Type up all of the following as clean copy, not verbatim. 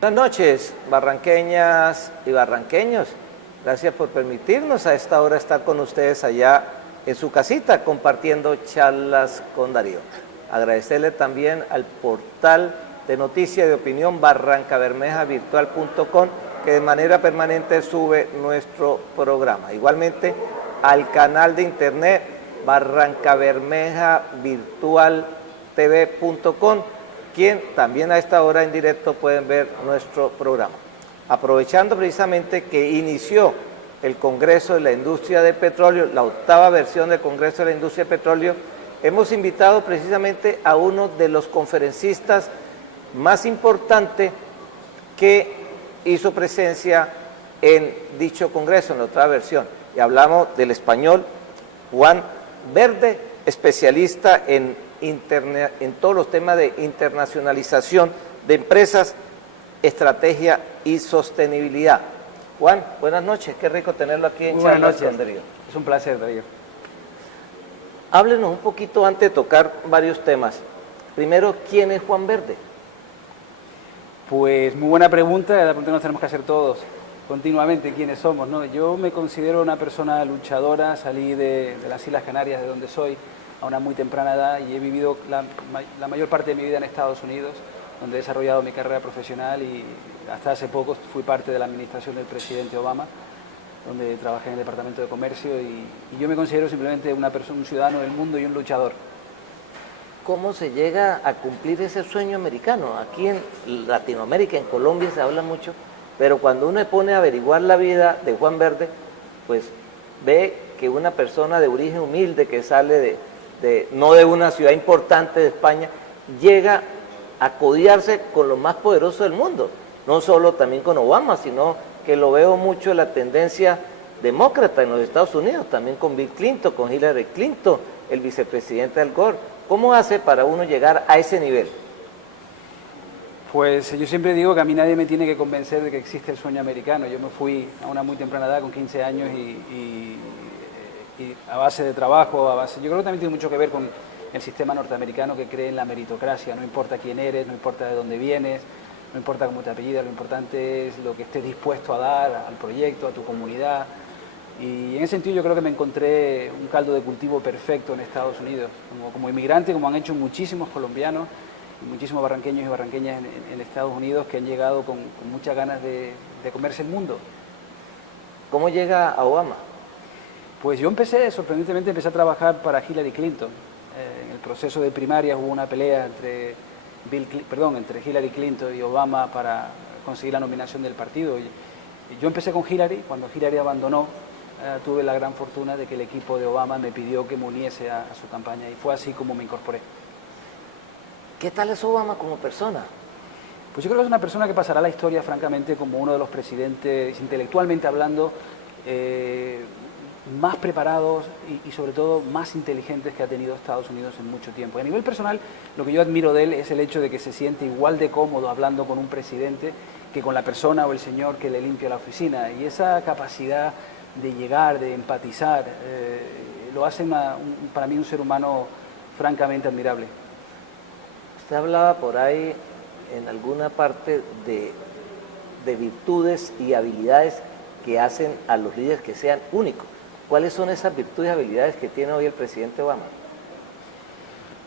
Buenas noches, barranqueñas y barranqueños. Gracias por permitirnos a esta hora estar con ustedes allá en su casita compartiendo charlas con Darío. Agradecerle también al portal de noticias de opinión barrancabermejavirtual.com que de manera permanente sube nuestro programa. Igualmente al canal de internet barrancabermejavirtualtv.com, quien también a esta hora en directo pueden ver nuestro programa. Aprovechando precisamente que inició el Congreso de la Industria de Petróleo, la 8ª versión del Congreso de la Industria de Petróleo, hemos invitado precisamente a uno de los conferencistas más importantes que hizo presencia en dicho Congreso, en la 8ª versión. Y hablamos del español Juan Verde, especialista en todos los temas de internacionalización de empresas, estrategia y sostenibilidad. Juan, buenas noches, qué rico tenerlo aquí en Charlas con Darío. Es un placer, Darío. Háblenos un poquito antes de tocar varios temas. Primero, ¿quién es Juan Verde? Pues muy buena pregunta, la pregunta que nos tenemos que hacer todos continuamente, quiénes somos, ¿no? Yo me considero una persona luchadora, salí de las Islas Canarias, de donde soy, a una muy temprana edad, y he vivido la mayor parte de mi vida en Estados Unidos, donde he desarrollado mi carrera profesional, y hasta hace poco fui parte de la administración del presidente Obama, donde trabajé en el Departamento de Comercio, y yo me considero simplemente una persona, un ciudadano del mundo y un luchador. ¿Cómo se llega a cumplir ese sueño americano? Aquí en Latinoamérica, en Colombia se habla mucho, pero cuando uno se pone a averiguar la vida de Juan Verde, pues ve que una persona de origen humilde que sale no de una ciudad importante de España, llega a codiarse con lo más poderoso del mundo, no solo también con Obama, sino que lo veo mucho en la tendencia demócrata en los Estados Unidos, también con Bill Clinton, con Hillary Clinton, el vicepresidente Al Gore. ¿Cómo hace para uno llegar a ese nivel? Pues yo siempre digo que a mí nadie me tiene que convencer de que existe el sueño americano. Yo me fui a una muy temprana edad, con 15 años, y a base de trabajo, yo creo que también tiene mucho que ver con el sistema norteamericano, que cree en la meritocracia. No importa quién eres, no importa de dónde vienes, no importa cómo te apellidas, lo importante es lo que estés dispuesto a dar al proyecto, a tu comunidad. Y en ese sentido yo creo que me encontré un caldo de cultivo perfecto en Estados Unidos, como inmigrante, como han hecho muchísimos colombianos y muchísimos barranqueños y barranqueñas en Estados Unidos, que han llegado con muchas ganas de comerse el mundo. ¿Cómo llega a Obama? Pues yo sorprendentemente empecé a trabajar para Hillary Clinton. En el proceso de primarias hubo una pelea entre Hillary Clinton y Obama para conseguir la nominación del partido. Y yo empecé con Hillary. Cuando Hillary abandonó, tuve la gran fortuna de que el equipo de Obama me pidió que me uniese a su campaña, y fue así como me incorporé. ¿Qué tal es Obama como persona? Pues yo creo que es una persona que pasará a la historia, francamente, como uno de los presidentes, intelectualmente hablando, más preparados y sobre todo más inteligentes que ha tenido Estados Unidos en mucho tiempo. A nivel personal, lo que yo admiro de él es el hecho de que se siente igual de cómodo hablando con un presidente que con la persona o el señor que le limpia la oficina, y esa capacidad de llegar, de empatizar, lo hace para mí un ser humano francamente admirable. Usted hablaba por ahí en alguna parte de virtudes y habilidades que hacen a los líderes que sean únicos. ¿Cuáles son esas virtudes y habilidades que tiene hoy el presidente Obama?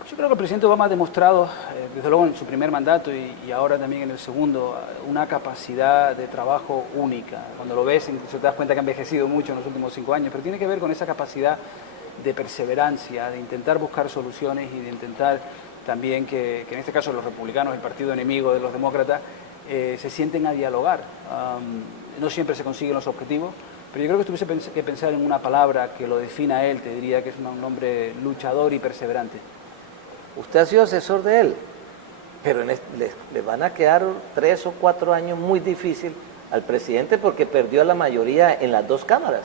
Yo creo que el presidente Obama ha demostrado, desde luego en su primer mandato y ahora también en el segundo, una capacidad de trabajo única. Cuando lo ves, incluso te das cuenta que ha envejecido mucho en los últimos 5 años, pero tiene que ver con esa capacidad de perseverancia, de intentar buscar soluciones y de intentar también que en este caso los republicanos, el partido enemigo de los demócratas, se sienten a dialogar. No siempre se consiguen los objetivos, pero yo creo que si tuviese que pensar en una palabra que lo defina a él, te diría que es un hombre luchador y perseverante. Usted ha sido asesor de él, pero le van a quedar 3 o 4 años muy difíciles al presidente porque perdió la mayoría en las 2 cámaras.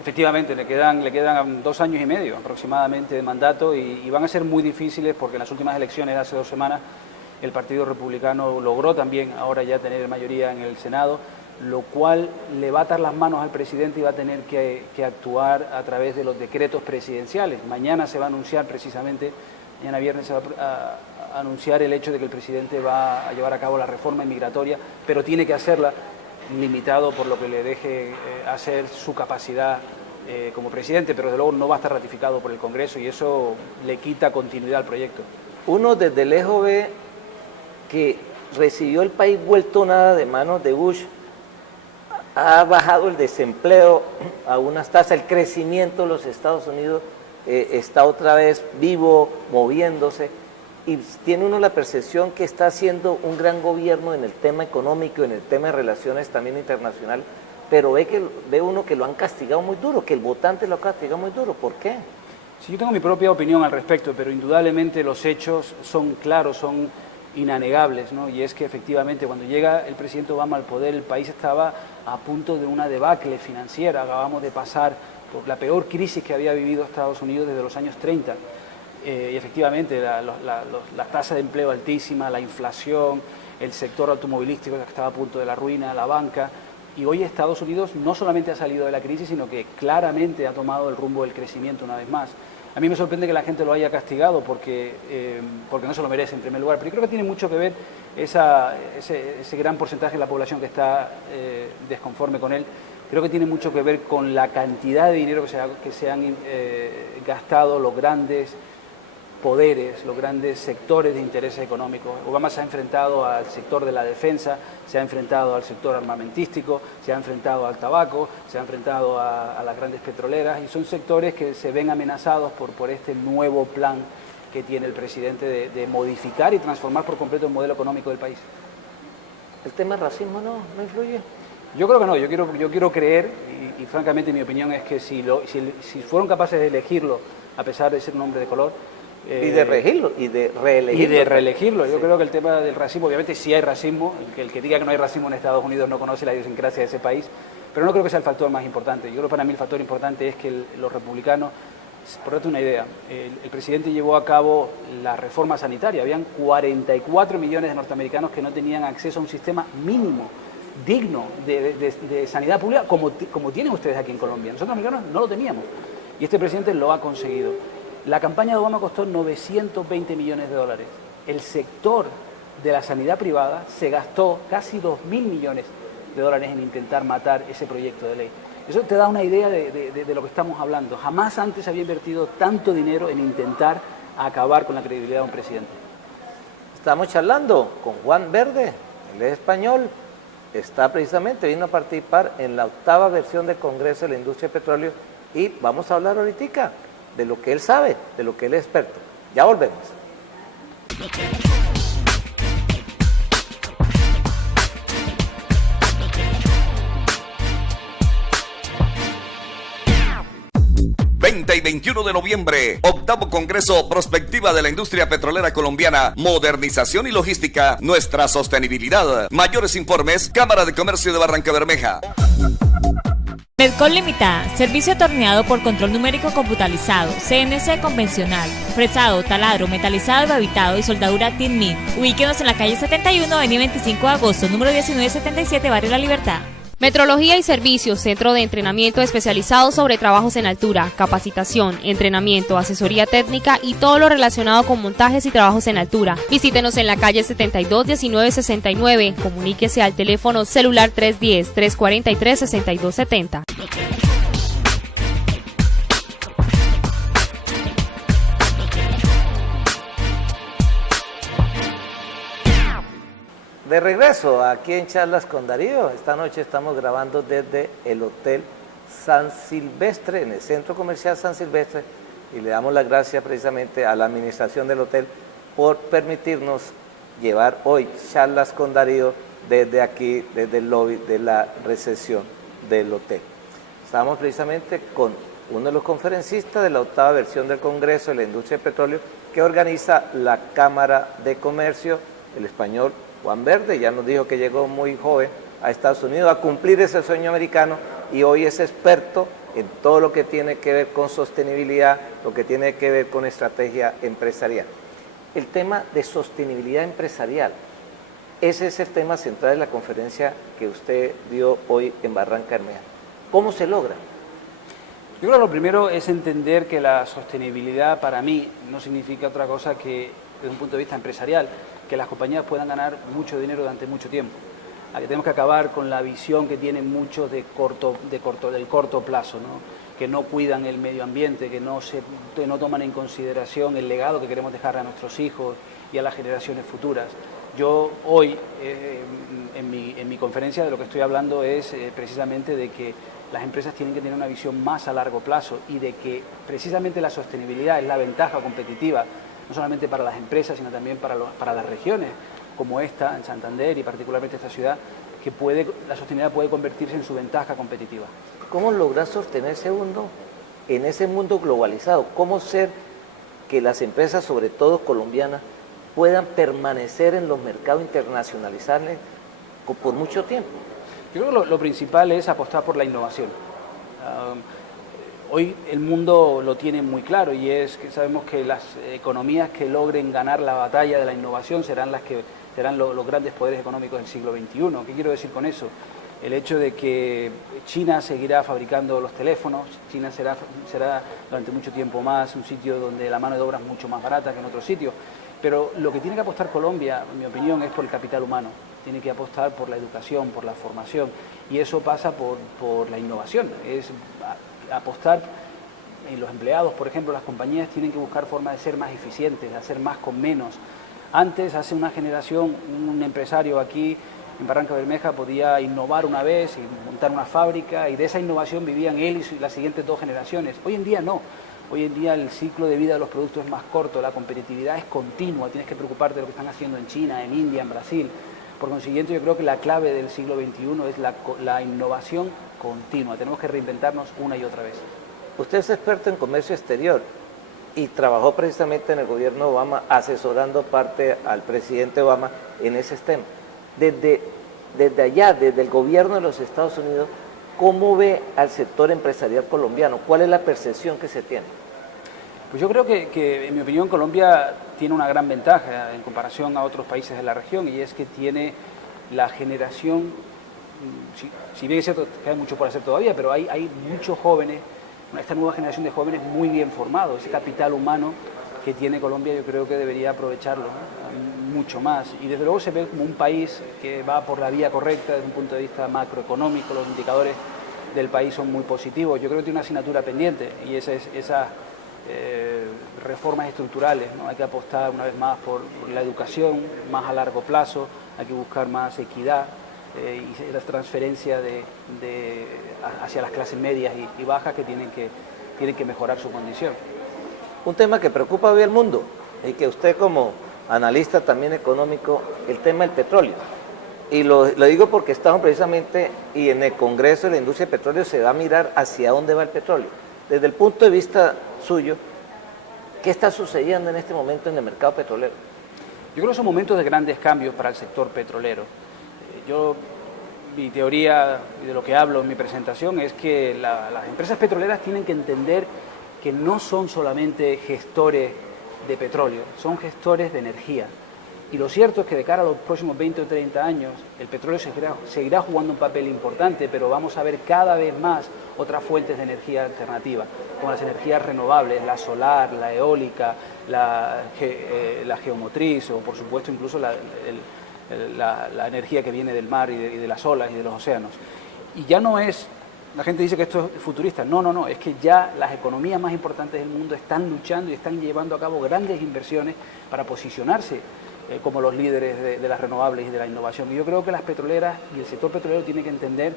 Efectivamente, le quedan 2 años y medio aproximadamente de mandato, y van a ser muy difíciles porque en las últimas elecciones, hace 2 semanas, el Partido Republicano logró también ahora ya tener mayoría en el Senado, lo cual le va a atar las manos al presidente y va a tener que actuar a través de los decretos presidenciales. Mañana se va a anunciar precisamente, mañana viernes se va a anunciar el hecho de que el presidente va a llevar a cabo la reforma inmigratoria, pero tiene que hacerla limitado por lo que le deje hacer su capacidad como presidente, pero desde luego no va a estar ratificado por el Congreso y eso le quita continuidad al proyecto. Uno desde lejos ve que recibió el país vuelto nada de manos de Bush, ha bajado el desempleo a unas tasas, el crecimiento de los Estados Unidos está otra vez vivo, moviéndose, y tiene uno la percepción que está haciendo un gran gobierno en el tema económico, en el tema de relaciones también internacional, pero ve uno que lo han castigado muy duro, que el votante lo ha castigado muy duro. ¿Por qué? Sí, yo tengo mi propia opinión al respecto, pero indudablemente los hechos son claros, son inanegables, ¿no? Y es que efectivamente cuando llega el presidente Obama al poder, el país estaba a punto de una debacle financiera. Acabamos de pasar por la peor crisis que había vivido Estados Unidos desde los años 30. Y efectivamente la tasa de empleo altísima, la inflación, el sector automovilístico que estaba a punto de la ruina, la banca. Y hoy Estados Unidos no solamente ha salido de la crisis, sino que claramente ha tomado el rumbo del crecimiento una vez más. A mí me sorprende que la gente lo haya castigado porque no se lo merece en primer lugar, pero yo creo que tiene mucho que ver ese gran porcentaje de la población que está desconforme con él. Creo que tiene mucho que ver con la cantidad de dinero que se han gastado los grandes poderes, los grandes sectores de interés económico. Obama se ha enfrentado al sector de la defensa, se ha enfrentado al sector armamentístico, se ha enfrentado al tabaco, se ha enfrentado a las grandes petroleras, y son sectores que se ven amenazados por este nuevo plan que tiene el presidente de modificar y transformar por completo el modelo económico del país. ¿El tema del racismo no influye? Yo creo que no, yo quiero creer, y francamente mi opinión es que si fueron capaces de elegirlo, a pesar de ser un hombre de color, y de reelegirlo. Y de reelegirlo. Yo creo que el tema del racismo, obviamente sí hay racismo, el que diga que no hay racismo en Estados Unidos no conoce la idiosincrasia de ese país, pero no creo que sea el factor más importante. Yo creo que para mí el factor importante es que los republicanos, por darte una idea, el presidente llevó a cabo la reforma sanitaria. Habían 44 millones de norteamericanos que no tenían acceso a un sistema mínimo, digno de sanidad pública, como tienen ustedes aquí en Colombia. Nosotros los americanos no lo teníamos y este presidente lo ha conseguido. La campaña de Obama costó 920 millones de dólares. El sector de la sanidad privada se gastó casi 2.000 millones de dólares en intentar matar ese proyecto de ley. Eso te da una idea de lo que estamos hablando. Jamás antes había invertido tanto dinero en intentar acabar con la credibilidad de un presidente. Estamos charlando con Juan Verde, él es español, vino a participar en la 8ª versión del Congreso de la Industria de Petróleo y vamos a hablar ahorita de lo que él sabe, de lo que él es experto. Ya volvemos. Y 21 de noviembre, 8º Congreso Prospectiva de la Industria Petrolera Colombiana, Modernización y Logística, Nuestra Sostenibilidad. Mayores informes, Cámara de Comercio de Barrancabermeja. Medcol Limitada, servicio atornillado por control numérico computarizado, CNC convencional, fresado, taladro, metalizado y babitado y soldadura TIN-MIN. Ubíquenos en la calle 71, avenida 25 de agosto, número 1977, Barrio La Libertad. Metrología y Servicios, centro de entrenamiento especializado sobre trabajos en altura, capacitación, entrenamiento, asesoría técnica y todo lo relacionado con montajes y trabajos en altura. Visítenos en la calle 72 1969. Comuníquese al teléfono celular 310-343-6270. De regreso aquí en Charlas con Darío, esta noche estamos grabando desde el Hotel San Silvestre, en el Centro Comercial San Silvestre, y le damos las gracias precisamente a la administración del hotel por permitirnos llevar hoy Charlas con Darío desde aquí, desde el lobby de la recepción del hotel. Estamos precisamente con uno de los conferencistas de la 8ª versión del Congreso de la Industria de Petróleo que organiza la Cámara de Comercio, el español Juan Verde. Ya nos dijo que llegó muy joven a Estados Unidos a cumplir ese sueño americano y hoy es experto en todo lo que tiene que ver con sostenibilidad, lo que tiene que ver con estrategia empresarial. El tema de sostenibilidad empresarial ese es el tema central de la conferencia que usted dio hoy en Barranca Bermeja. ¿Cómo se logra? Yo creo que lo primero es entender que la sostenibilidad para mí no significa otra cosa que, desde un punto de vista empresarial, que las compañías puedan ganar mucho dinero durante mucho tiempo. Aquí tenemos que acabar con la visión que tienen muchos del corto plazo, ¿no? Que no cuidan el medio ambiente, que no toman en consideración el legado que queremos dejar a nuestros hijos y a las generaciones futuras. Yo hoy, en mi conferencia, de lo que estoy hablando es precisamente de que las empresas tienen que tener una visión más a largo plazo y de que precisamente la sostenibilidad es la ventaja competitiva, no solamente para las empresas, sino también para las regiones, como esta, en Santander y particularmente esta ciudad, que la sostenibilidad puede convertirse en su ventaja competitiva. ¿Cómo lograr sostenerse uno en ese mundo globalizado? ¿Cómo ser que las empresas, sobre todo colombianas, puedan permanecer en los mercados internacionales por mucho tiempo? Yo creo que lo principal es apostar por la innovación. Hoy el mundo lo tiene muy claro y es que sabemos que las economías que logren ganar la batalla de la innovación serán los grandes poderes económicos del siglo XXI. ¿Qué quiero decir con eso? El hecho de que China seguirá fabricando los teléfonos, China será durante mucho tiempo más un sitio donde la mano de obra es mucho más barata que en otros sitios, pero lo que tiene que apostar Colombia, en mi opinión, es por el capital humano, tiene que apostar por la educación, por la formación, y eso pasa por la innovación, es apostar en los empleados, por ejemplo, las compañías tienen que buscar formas de ser más eficientes, de hacer más con menos. Antes, hace una generación, un empresario aquí en Barranca Bermeja podía innovar una vez y montar una fábrica y de esa innovación vivían él y las siguientes 2 generaciones. Hoy en día no. Hoy en día el ciclo de vida de los productos es más corto, la competitividad es continua, tienes que preocuparte de lo que están haciendo en China, en India, en Brasil. Por consiguiente, yo creo que la clave del siglo XXI es la innovación continua. Tenemos que reinventarnos una y otra vez. Usted es experto en comercio exterior y trabajó precisamente en el gobierno Obama asesorando parte al presidente Obama en ese tema. Desde allá, desde el gobierno de los Estados Unidos, ¿cómo ve al sector empresarial colombiano? ¿Cuál es la percepción que se tiene? Pues yo creo que, en mi opinión, Colombia tiene una gran ventaja en comparación a otros países de la región y es que tiene la generación, si bien es cierto que hay mucho por hacer todavía, pero hay muchos jóvenes, esta nueva generación de jóvenes muy bien formados, ese capital humano que tiene Colombia yo creo que debería aprovecharlo, ¿no? Mucho más y desde luego se ve como un país que va por la vía correcta desde un punto de vista macroeconómico, los indicadores del país son muy positivos, yo creo que tiene una asignatura pendiente y esas reformas estructurales, ¿no? Hay que apostar una vez más por la educación más a largo plazo, hay que buscar más equidad y la transferencia hacia las clases medias y bajas que tienen que mejorar su condición. Un tema que preocupa hoy al mundo y que usted como analista también económico, el tema del petróleo. Y lo digo porque estamos precisamente, y en el Congreso de la Industria de Petróleo se va a mirar hacia dónde va el petróleo. Desde el punto de vista suyo, ¿qué está sucediendo en este momento en el mercado petrolero? Yo creo que son momentos de grandes cambios para el sector petrolero. Mi teoría y de lo que hablo en mi presentación es que las empresas petroleras tienen que entender que no son solamente gestores de petróleo, son gestores de energía. Y lo cierto es que de cara a los próximos 20 o 30 años, el petróleo seguirá jugando un papel importante, pero vamos a ver cada vez más otras fuentes de energía alternativa, como las energías renovables, la solar, la eólica, la geomotriz o, por supuesto, incluso la energía que viene del mar y de las olas y de los océanos. Y ya no es... La gente dice que esto es futurista. No, es que ya las economías más importantes del mundo están luchando y están llevando a cabo grandes inversiones para posicionarse como los líderes de las renovables y de la innovación. Y yo creo que las petroleras y el sector petrolero tienen que entender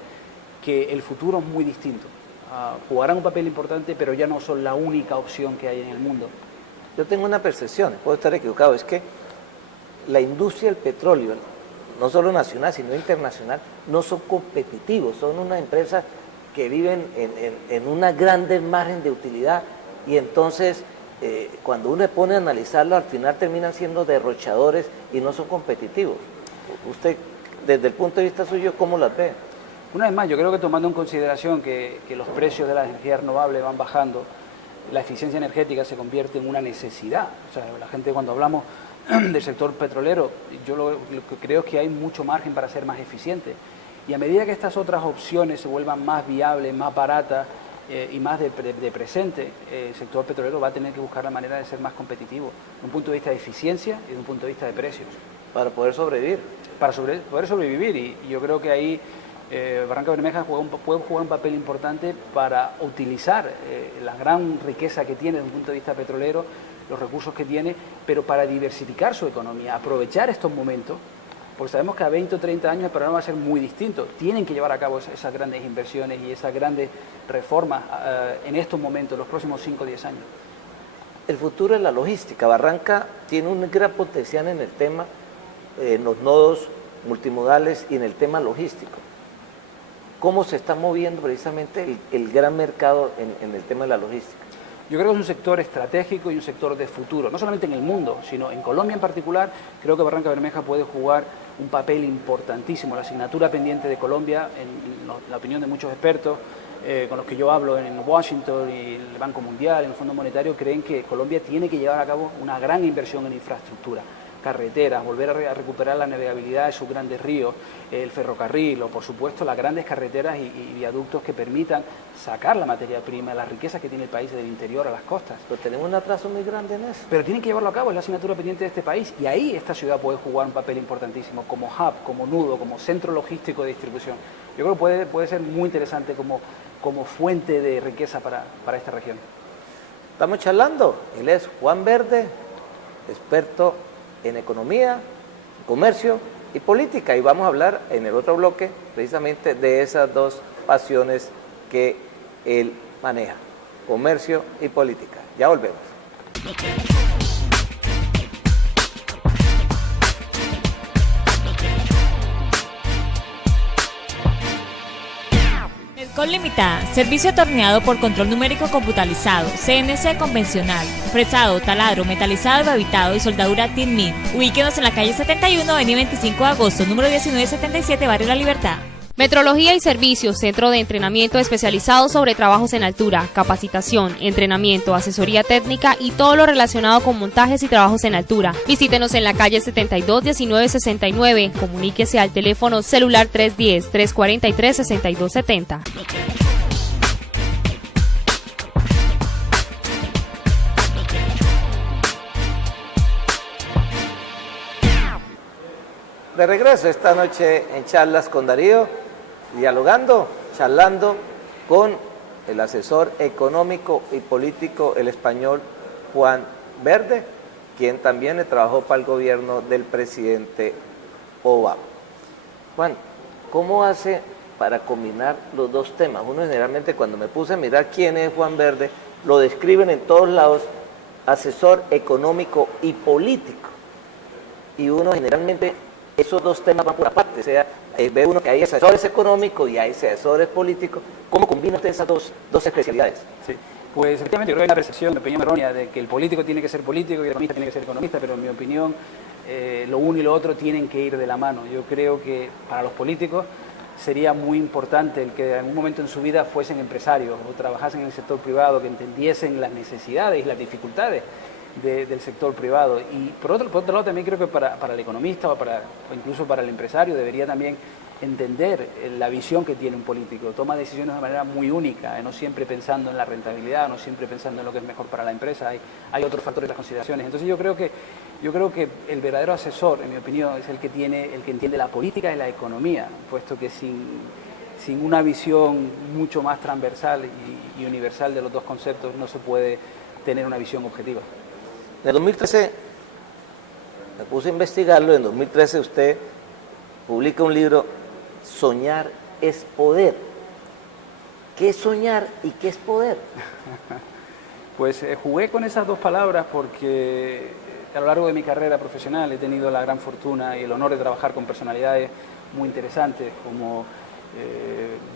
que el futuro es muy distinto. Jugarán un papel importante, pero ya no son la única opción que hay en el mundo. Yo tengo una percepción, puedo estar equivocado, es que la industria del petróleo, no solo nacional, sino internacional, no son competitivos, son unas empresas que viven en una grande margen de utilidad y entonces cuando uno se pone a analizarlo al final terminan siendo derrochadores y no son competitivos. Usted, desde el punto de vista suyo, ¿cómo las ve? Una vez más, yo creo que tomando en consideración que los precios de las energías renovables van bajando, la eficiencia energética se convierte en una necesidad. O sea, la gente cuando hablamos del sector petrolero, yo lo que creo es que hay mucho margen para ser más eficiente. Y a medida que estas otras opciones se vuelvan más viables, más baratas y más de presente, el sector petrolero va a tener que buscar la manera de ser más competitivo, desde un punto de vista de eficiencia y desde un punto de vista de precios. Para poder sobrevivir. Para poder sobrevivir, y yo creo que ahí Barranca Bermeja puede jugar un papel importante para utilizar la gran riqueza que tiene desde un punto de vista petrolero, los recursos que tiene, pero para diversificar su economía, aprovechar estos momentos, porque sabemos que a 20 o 30 años el panorama va a ser muy distinto. Tienen que llevar a cabo esas grandes inversiones y esas grandes reformas en estos momentos, los próximos 5 o 10 años. El futuro es la logística. Barranca tiene un gran potencial en el tema, en los nodos multimodales y en el tema logístico. ¿Cómo se está moviendo precisamente el gran mercado en el tema de la logística? Yo creo que es un sector estratégico y un sector de futuro, no solamente en el mundo, sino en Colombia en particular. Creo que Barranca Bermeja puede jugar un papel importantísimo. La asignatura pendiente de Colombia, en la opinión de muchos expertos con los que yo hablo en Washington y el Banco Mundial, en el Fondo Monetario, creen que Colombia tiene que llevar a cabo una gran inversión en infraestructura. Carreteras, volver a recuperar la navegabilidad de sus grandes ríos, el ferrocarril o, por supuesto, las grandes carreteras y viaductos que permitan sacar la materia prima, las riquezas que tiene el país del interior a las costas. Pero tenemos un atraso muy grande en eso. Pero tienen que llevarlo a cabo, es la asignatura pendiente de este país, y ahí esta ciudad puede jugar un papel importantísimo como hub, como nudo, como centro logístico de distribución. Yo creo que puede ser muy interesante como fuente de riqueza para esta región. Estamos charlando, él es Juan Verde, experto en economía, comercio y política, y vamos a hablar en el otro bloque precisamente de esas dos pasiones que él maneja, comercio y política. Ya volvemos. Medcol Limitada, servicio torneado por control numérico computarizado, CNC convencional, fresado, taladro, metalizado, babitado y soldadura TIN-MIN. Ubíquenos en la calle 71, avenida 25 de agosto, número 1977, Barrio La Libertad. Metrología y Servicios, centro de entrenamiento especializado sobre trabajos en altura, capacitación, entrenamiento, asesoría técnica y todo lo relacionado con montajes y trabajos en altura. Visítenos en la calle 72 1969. Comuníquese al teléfono celular 310-343-6270. De regreso esta noche en Charlas con Darío, charlando con el asesor económico y político, el español Juan Verde, quien también le trabajó para el gobierno del presidente Obama. Juan, ¿cómo hace para combinar los dos temas? Uno generalmente, cuando me puse a mirar quién es Juan Verde, lo describen en todos lados, asesor económico y político. Y uno generalmente, esos dos temas van por aparte, o sea, ve uno que hay asesores económicos y hay asesores políticos. ¿Cómo combina usted esas dos especialidades? Sí. Pues efectivamente, creo que hay una percepción, una opinión errónea de que el político tiene que ser político y el economista tiene que ser economista, pero en mi opinión lo uno y lo otro tienen que ir de la mano. Yo creo que para los políticos sería muy importante el que en algún momento en su vida fuesen empresarios o trabajasen en el sector privado, que entendiesen las necesidades y las dificultades del sector privado. Y por otro lado también creo que para el economista o incluso para el empresario debería también entender la visión que tiene un político. Toma decisiones de manera muy única, no siempre pensando en la rentabilidad, no siempre pensando en lo que es mejor para la empresa. Hay otros factores, las consideraciones. Entonces yo creo que el verdadero asesor, en mi opinión, es el que entiende la política y la economía, puesto que sin una visión mucho más transversal y universal de los dos conceptos no se puede tener una visión objetiva. En el 2013, me puse a investigarlo, en 2013 usted publica un libro, Soñar es poder. ¿Qué es soñar y qué es poder? Pues jugué con esas dos palabras porque a lo largo de mi carrera profesional he tenido la gran fortuna y el honor de trabajar con personalidades muy interesantes como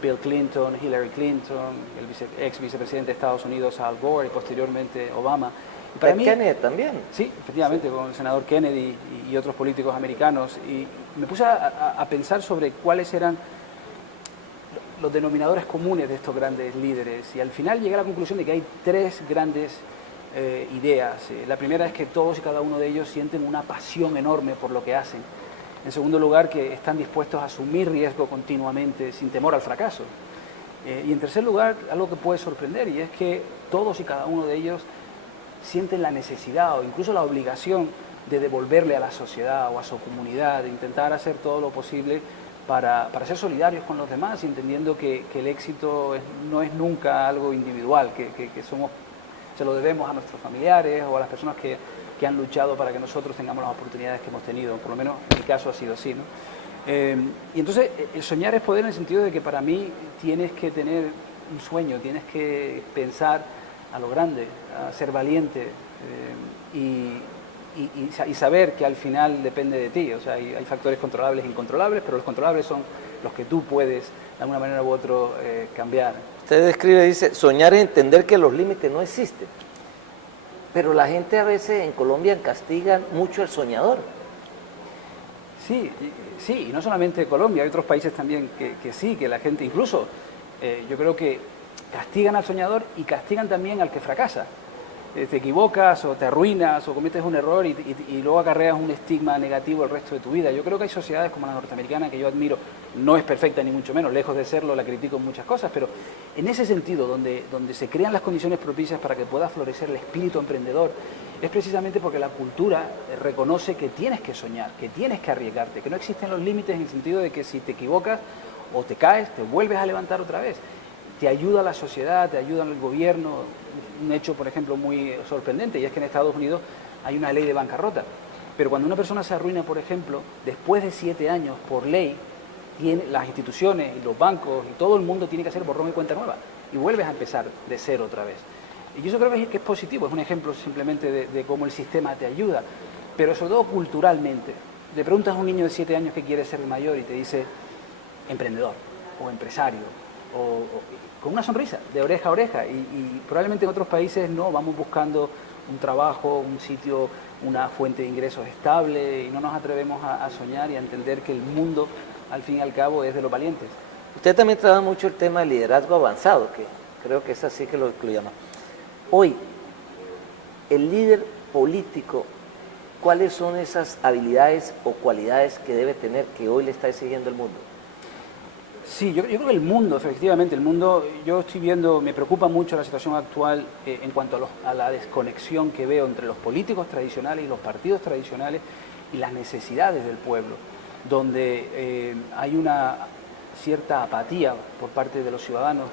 Bill Clinton, Hillary Clinton, el ex vicepresidente de Estados Unidos Al Gore y posteriormente Obama. Y para mí, Kennedy también. Sí, efectivamente, con el senador Kennedy y otros políticos americanos. Y me puse a pensar sobre cuáles eran los denominadores comunes de estos grandes líderes. Y al final llegué a la conclusión de que hay tres grandes ideas. La primera es que todos y cada uno de ellos sienten una pasión enorme por lo que hacen. En segundo lugar, que están dispuestos a asumir riesgo continuamente sin temor al fracaso. Y en tercer lugar, algo que puede sorprender, y es que todos y cada uno de ellos sienten la necesidad o incluso la obligación de devolverle a la sociedad o a su comunidad, de intentar hacer todo lo posible para ser solidarios con los demás, entendiendo que el éxito no es nunca algo individual, que se lo debemos a nuestros familiares o a las personas que han luchado para que nosotros tengamos las oportunidades que hemos tenido, por lo menos en mi caso ha sido así, ¿no? Y entonces el soñar es poder en el sentido de que para mí tienes que tener un sueño, tienes que pensar a lo grande, a ser valiente y saber que al final depende de ti. O sea, hay factores controlables e incontrolables, pero los controlables son los que tú puedes de alguna manera u otra cambiar. Usted describe, dice, soñar es entender que los límites no existen. Pero la gente a veces en Colombia castigan mucho al soñador. Sí, y no solamente Colombia, hay otros países también que sí, que la gente incluso, yo creo que castigan al soñador y castigan también al que fracasa. Te equivocas o te arruinas o cometes un error y luego acarreas un estigma negativo el resto de tu vida. Yo creo que hay sociedades como la norteamericana, que yo admiro, no es perfecta ni mucho menos, lejos de serlo, la critico en muchas cosas, pero en ese sentido, donde se crean las condiciones propicias para que pueda florecer el espíritu emprendedor, es precisamente porque la cultura reconoce que tienes que soñar, que tienes que arriesgarte, que no existen los límites en el sentido de que si te equivocas o te caes, te vuelves a levantar otra vez. Te ayuda la sociedad, te ayuda el gobierno. Un hecho, por ejemplo, muy sorprendente, y es que en Estados Unidos hay una ley de bancarrota. Pero cuando una persona se arruina, por ejemplo, después de 7 años, por ley, las instituciones y los bancos y todo el mundo tiene que hacer borrón y cuenta nueva. Y vuelves a empezar de cero otra vez. Y yo creo que es positivo, es un ejemplo simplemente de cómo el sistema te ayuda. Pero sobre todo culturalmente. Le preguntas a un niño de 7 años que quiere ser mayor y te dice emprendedor o empresario o con una sonrisa, de oreja a oreja, y probablemente en otros países no, vamos buscando un trabajo, un sitio, una fuente de ingresos estable, y no nos atrevemos a soñar y a entender que el mundo, al fin y al cabo, es de los valientes. Usted también trabaja mucho el tema del liderazgo avanzado, que creo que es así que lo llama. Hoy, el líder político, ¿cuáles son esas habilidades o cualidades que debe tener que hoy le está exigiendo el mundo? Sí, yo creo que el mundo, efectivamente, yo estoy viendo, me preocupa mucho la situación actual en cuanto a la desconexión que veo entre los políticos tradicionales y los partidos tradicionales y las necesidades del pueblo, donde hay una cierta apatía por parte de los ciudadanos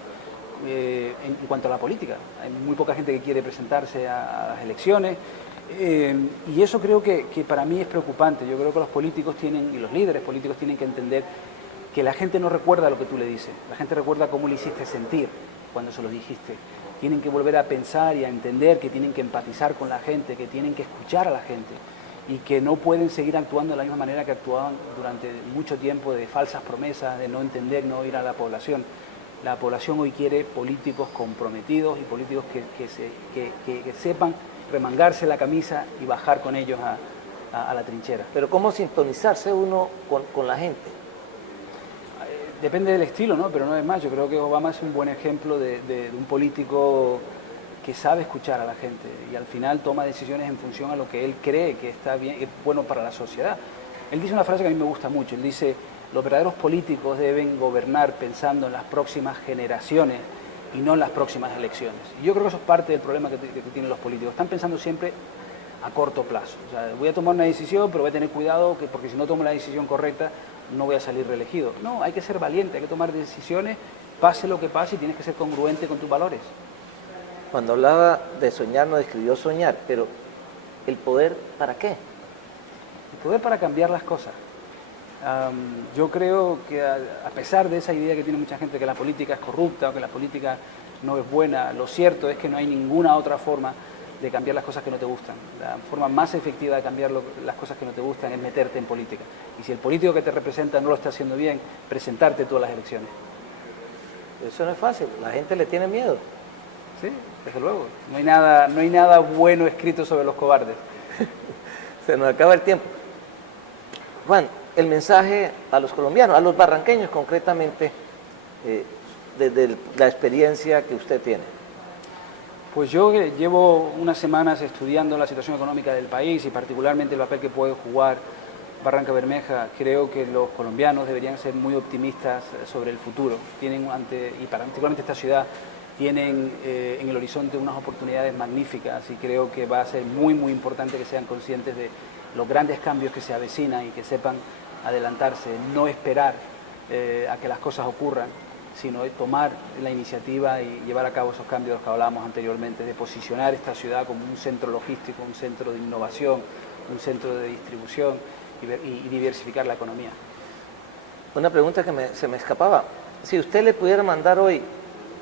en cuanto a la política. Hay muy poca gente que quiere presentarse a las elecciones y eso creo que para mí es preocupante. Yo creo que los políticos y los líderes políticos tienen que entender que la gente no recuerda lo que tú le dices, la gente recuerda cómo le hiciste sentir cuando se lo dijiste. Tienen que volver a pensar y a entender que tienen que empatizar con la gente, que tienen que escuchar a la gente y que no pueden seguir actuando de la misma manera que actuaban durante mucho tiempo, de falsas promesas, de no entender, no oír a la población. La población hoy quiere políticos comprometidos y políticos que sepan remangarse la camisa y bajar con ellos a la trinchera. Pero ¿cómo sintonizarse uno con la gente? Depende del estilo, ¿no? Pero no es más. Yo creo que Obama es un buen ejemplo de un político que sabe escuchar a la gente y al final toma decisiones en función a lo que él cree que está bien, es bueno para la sociedad. Él dice una frase que a mí me gusta mucho. Él dice, los verdaderos políticos deben gobernar pensando en las próximas generaciones y no en las próximas elecciones. Y yo creo que eso es parte del problema que tienen los políticos. Están pensando siempre a corto plazo. O sea, voy a tomar una decisión, pero voy a tener cuidado porque si no tomo la decisión correcta, no voy a salir reelegido. No, hay que ser valiente, hay que tomar decisiones, pase lo que pase, y tienes que ser congruente con tus valores. Cuando hablaba de soñar, no describió soñar, pero ¿el poder para qué? El poder para cambiar las cosas. Yo creo que a pesar de esa idea que tiene mucha gente que la política es corrupta o que la política no es buena, lo cierto es que no hay ninguna otra forma de cambiar las cosas que no te gustan. La forma más efectiva de cambiar las cosas que no te gustan es meterte en política. Y si el político que te representa no lo está haciendo bien, presentarte tú a las elecciones. Eso no es fácil, la gente le tiene miedo. Sí, desde luego. No hay nada bueno escrito sobre los cobardes. Se nos acaba el tiempo. Juan, el mensaje a los colombianos, a los barranqueños concretamente, desde la experiencia que usted tiene. Pues yo llevo unas semanas estudiando la situación económica del país y particularmente el papel que puede jugar Barranca Bermeja. Creo que los colombianos deberían ser muy optimistas sobre el futuro. Y particularmente esta ciudad, tienen en el horizonte unas oportunidades magníficas y creo que va a ser muy importante que sean conscientes de los grandes cambios que se avecinan y que sepan adelantarse, no esperar a que las cosas ocurran, sino tomar la iniciativa y llevar a cabo esos cambios de los que hablábamos anteriormente, de posicionar esta ciudad como un centro logístico, un centro de innovación, un centro de distribución y diversificar la economía. Una pregunta que se me escapaba. Si usted le pudiera mandar hoy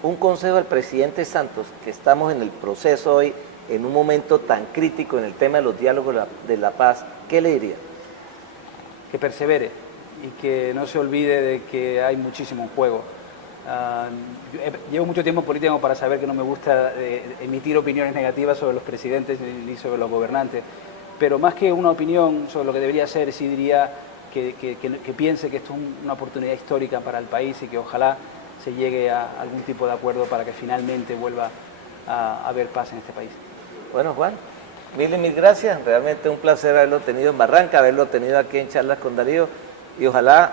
un consejo al presidente Santos, que estamos en el proceso hoy, en un momento tan crítico en el tema de los diálogos de la paz, ¿qué le diría? Que persevere y que no se olvide de que hay muchísimo en juego. Llevo mucho tiempo en política para saber que no me gusta emitir opiniones negativas sobre los presidentes ni sobre los gobernantes, pero más que una opinión sobre lo que debería ser, sí diría que piense que esto es una oportunidad histórica para el país y que ojalá se llegue a algún tipo de acuerdo para que finalmente vuelva a haber paz en este país. Bueno, Juan, mil gracias. Realmente un placer haberlo tenido en Barranca, haberlo tenido aquí en Charlas con Darío, y ojalá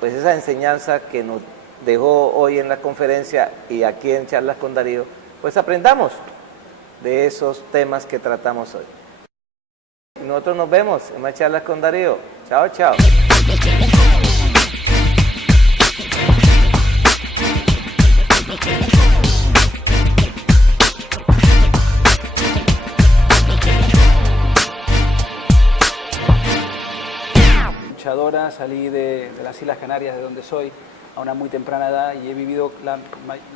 pues esa enseñanza que nos dejó hoy en la conferencia y aquí en Charlas con Darío, pues aprendamos de esos temas que tratamos hoy. Nosotros nos vemos en más Charlas con Darío. Chao, chao. Luchadora, salí de las Islas Canarias, de donde soy, a una muy temprana edad, y he vivido la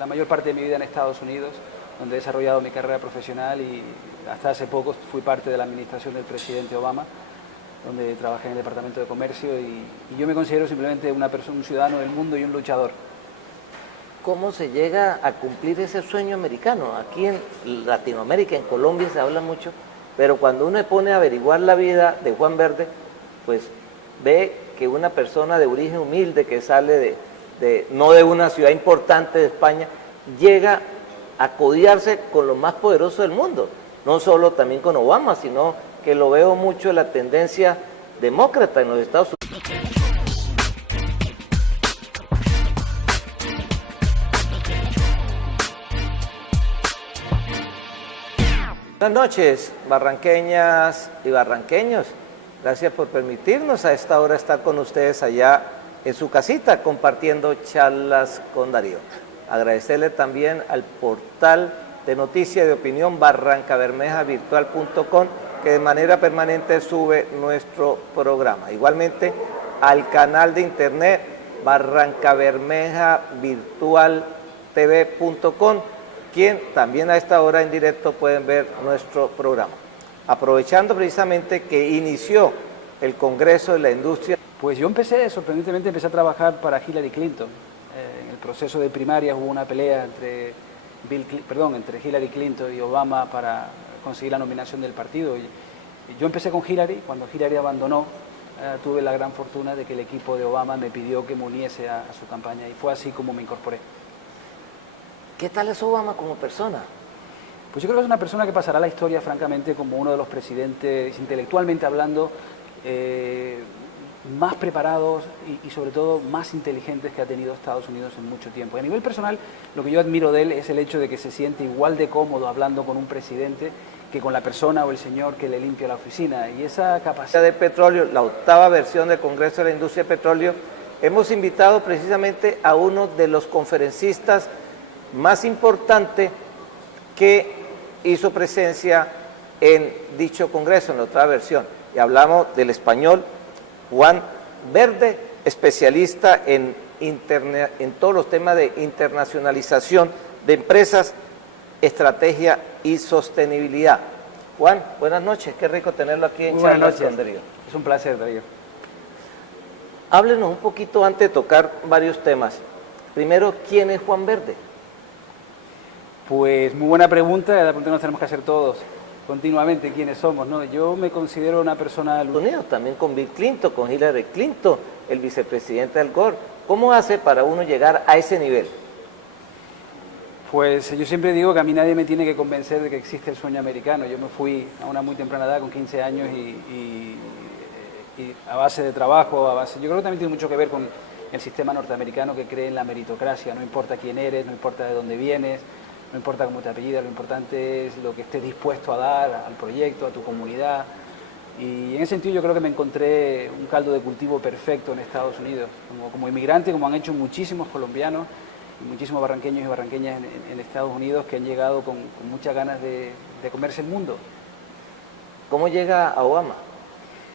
mayor parte de mi vida en Estados Unidos, donde he desarrollado mi carrera profesional, y hasta hace poco fui parte de la administración del presidente Obama, donde trabajé en el Departamento de Comercio, y yo me considero simplemente un ciudadano del mundo y un luchador. ¿Cómo se llega a cumplir ese sueño americano? Aquí en Latinoamérica, en Colombia se habla mucho, pero cuando uno se pone a averiguar la vida de Juan Verde, pues ve que una persona de origen humilde que sale no de una ciudad importante de España, llega a codiarse con los más poderosos del mundo, no solo también con Obama, sino que lo veo mucho en la tendencia demócrata en los Estados Unidos. Buenas noches, barranqueñas y barranqueños. Gracias por permitirnos a esta hora estar con ustedes allá en su casita compartiendo Charlas con Darío. Agradecerle también al portal de noticias de opinión barrancabermejavirtual.com, que de manera permanente sube nuestro programa. Igualmente al canal de internet barrancabermejavirtualtv.com, quien también a esta hora en directo pueden ver nuestro programa. Aprovechando precisamente que inició el Congreso de la Industria. Pues yo sorprendentemente empecé a trabajar para Hillary Clinton. En el proceso de primarias hubo una pelea entre Hillary Clinton y Obama para conseguir la nominación del partido. Yo empecé con Hillary. Cuando Hillary abandonó, tuve la gran fortuna de que el equipo de Obama me pidió que me uniese a su campaña, y fue así como me incorporé. ¿Qué tal es Obama como persona? Pues yo creo que es una persona que pasará a la historia, francamente, como uno de los presidentes, intelectualmente hablando, más preparados y sobre todo más inteligentes que ha tenido Estados Unidos en mucho tiempo. Y a nivel personal, lo que yo admiro de él es el hecho de que se siente igual de cómodo hablando con un presidente que con la persona o el señor que le limpia la oficina. Y esa capacidad de petróleo, la 8ª versión del Congreso de la Industria de Petróleo, hemos invitado precisamente a uno de los conferencistas más importantes que hizo presencia en dicho Congreso, en la 8ª versión. Y hablamos del español Juan Verde, especialista en todos los temas de internacionalización de empresas, estrategia y sostenibilidad. Juan, buenas noches, qué rico tenerlo aquí en Charlas con Darío. Es un placer, Darío. Háblenos un poquito antes de tocar varios temas. Primero, ¿quién es Juan Verde? Pues muy buena pregunta, la pregunta nos tenemos que hacer todos continuamente, quiénes somos, ¿no? Yo me considero una persona... Unidos también con Bill Clinton, con Hillary Clinton, el vicepresidente Al Gore. ¿Cómo hace para uno llegar a ese nivel? Pues yo siempre digo que a mí nadie me tiene que convencer de que existe el sueño americano. Yo me fui a una muy temprana edad, con 15 años, y a base de trabajo, yo creo que también tiene mucho que ver con el sistema norteamericano, que cree en la meritocracia. No importa quién eres, no importa de dónde vienes, no importa cómo te apellidas, lo importante es lo que estés dispuesto a dar al proyecto, a tu comunidad. Y en ese sentido yo creo que me encontré un caldo de cultivo perfecto en Estados Unidos, como inmigrante, como han hecho muchísimos colombianos, muchísimos barranqueños y barranqueñas en Estados Unidos, que han llegado con muchas ganas de comerse el mundo. ¿Cómo llega a Obama?